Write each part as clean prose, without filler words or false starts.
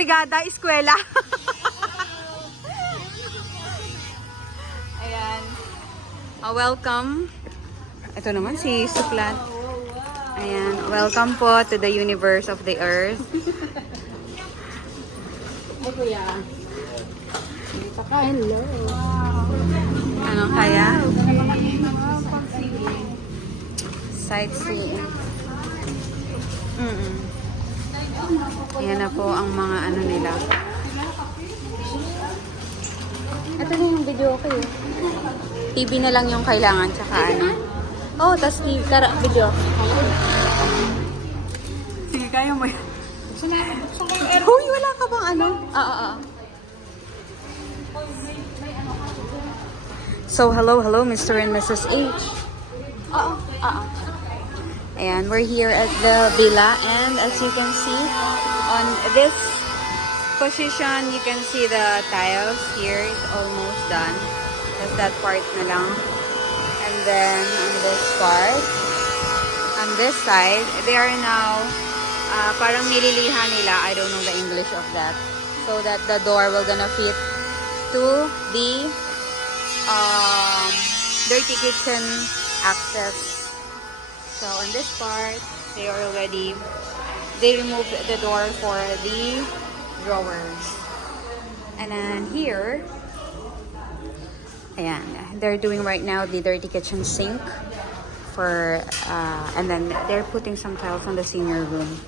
brigada, eskwela. Ayan. Welcome. Ito naman si Suklat. Ayan. Welcome po to the universe of the earth. Ay, kuya. Hello. Ano kaya? Sightseeing. Ayan na po ang mga ano nila. Ito na yung video ko eh. TV na lang yung kailangan, tsaka ano. Oh, tas TV, video. Sige, kaya mo yan. Huy, wala ka bang ano? So, hello, Mr. and Mrs. H. Ayan, we're here at the villa, and as you can see, on this position, you can see the tiles here. It's almost done. Just that part na lang. And then, on this part, on this side, they are now, parang nililiha nila, I don't know the English of that, so that the door will gonna fit to the dirty kitchen access. So on this part, they removed the door for the drawers. And then here, ayan, they're doing right now the dirty kitchen sink for, and then they're putting some tiles on the senior room.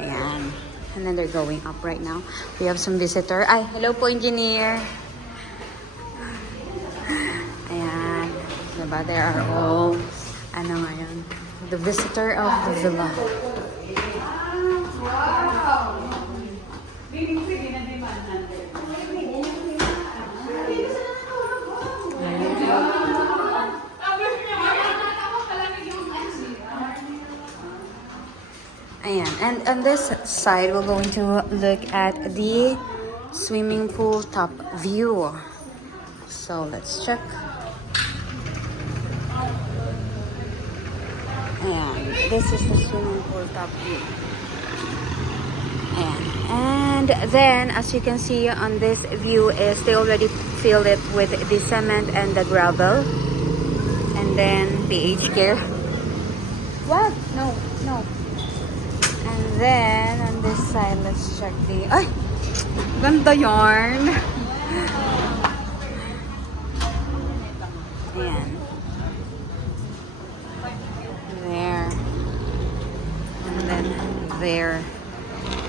Ayan. And then they're going up right now. We have some visitor. Ay, hello po, engineer. Ayan. Diba, they are all, ano ngayon, the visitor of the villa. Ayan. And on this side, we're going to look at the swimming pool top view. So let's check. Ayan. This is the swimming pool top view. Ayan. And then, as you can see on this view, is they already filled it with the cement and the gravel. And then PH care. What? No. And then on this side, let's check the. Ay! Ganda yarn. Ayan. There. And then there.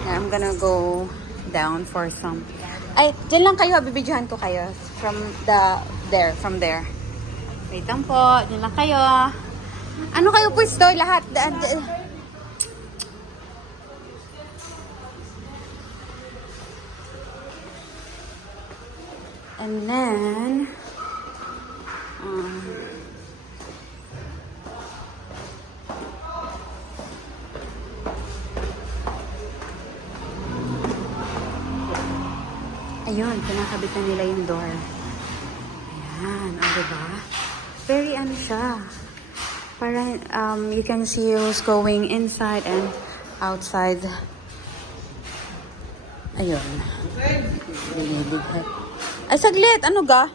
Now, I'm gonna go down for some. Ay, dyan lang kayo. Bibidyohan ko kayo. From there. Wait lang po. Dyan lang kayo. Ano kayo pwesto? Lahat. And then, ayun, kinakabit na nila yung door. Ayan, diba? Very ano siya. Parang, you can see who's going inside and outside. Ayun. Ay, saglit! Ano ga?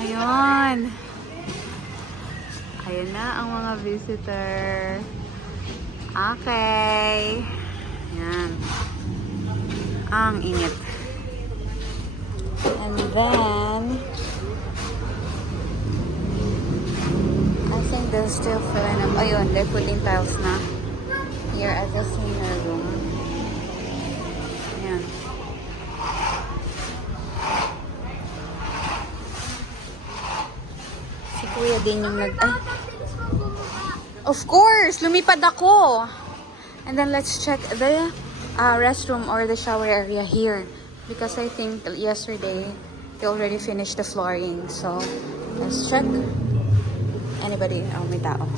Ayun. Ayun na ang mga visitor. Okay. Yan. Ang init. And then, I think they're still filling up. Ayun, they're putting tiles na here at the senior room. Ayan. Si Kuya din yung ay. Of course! Lumipad ako! And then let's check the restroom or the shower area here. Because I think yesterday, they already finished the flooring. So, let's check. Anybody? Oh, may tao.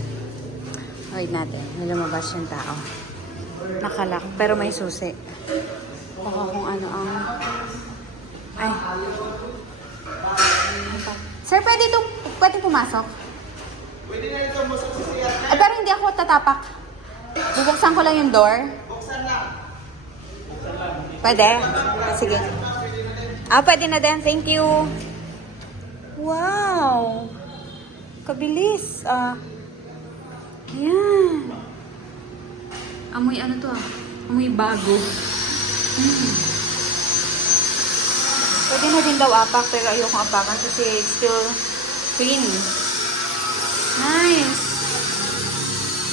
Wait natin. May lumabas yung tao. Nakalak. Pero may susi. Baka kung ano ang... Ay. Sir, pwede pumasok? Pwede na ito masok sa siya. Pero hindi ako magtatapak? Bubuksan ko lang yung door. Pwede? Sige. Pwede na din. Thank you. Wow! Kabilis. Ayan. Amoy ano to Amoy bago. Pwede na din daw apak, pero ayokong apakan kasi it's still clean. Nice.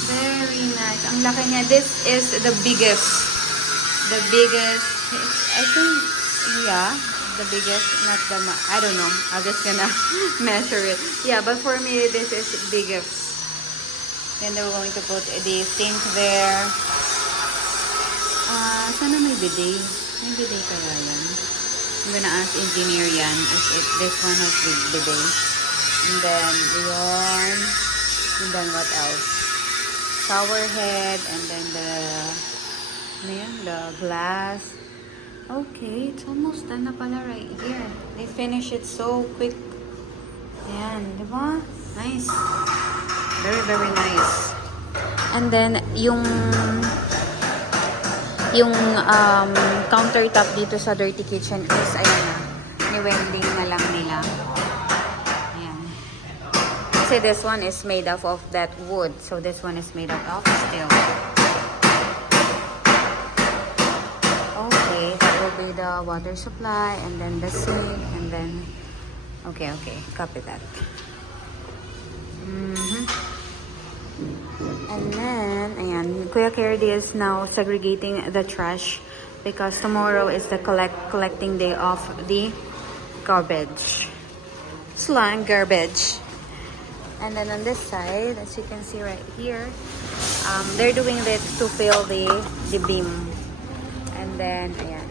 Very nice. Ang laki niya. This is the biggest. The biggest. I think, yeah. The biggest. Not the, I don't know. I'm just gonna measure it. Yeah, but for me, this is biggest. Then we're going to put the sink there. Sana may bidet. May bidet kaya yan. I'm gonna ask engineer yan if this one has bidet. And then yun. And then what else? Shower head. And then the glass. Okay, it's almost done na pala right here. They finish it so quick. Ayan, di ba? Nice. Very, very nice. And then yung countertop dito sa Dirty Kitchen is, ayan na, ni-welding na lang nila. Ayan. Kasi this one is made up of that wood. So this one is made up of steel. Okay, that will be the water supply, and then the sink, and then, okay, copy that. And then, ayan, Kuya Kerdy is now segregating the trash because tomorrow is the collecting day of the garbage. Slang garbage. And then on this side, as you can see right here, they're doing this to fill the beam. And then, ayan.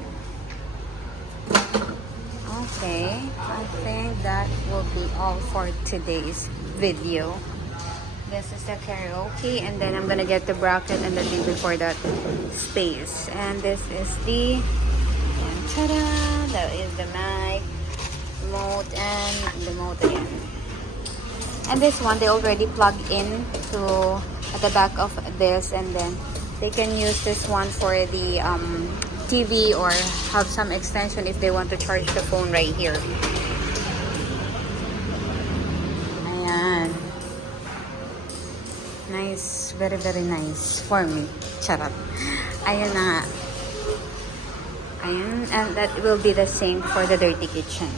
Okay, I think that will be all for today's video. This is the karaoke, and then I'm gonna get the bracket and the TV for that space. And this is the, and ta-da! That is the mic, remote, and the remote again. And this one, they already plug in to at the back of this, and then they can use this one for the TV or have some extension if they want to charge the phone right here. Ayan. Nice. Very, very nice for me. Charot. Ayan na nga. Ayan. And that will be the sink for the Dirty Kitchen.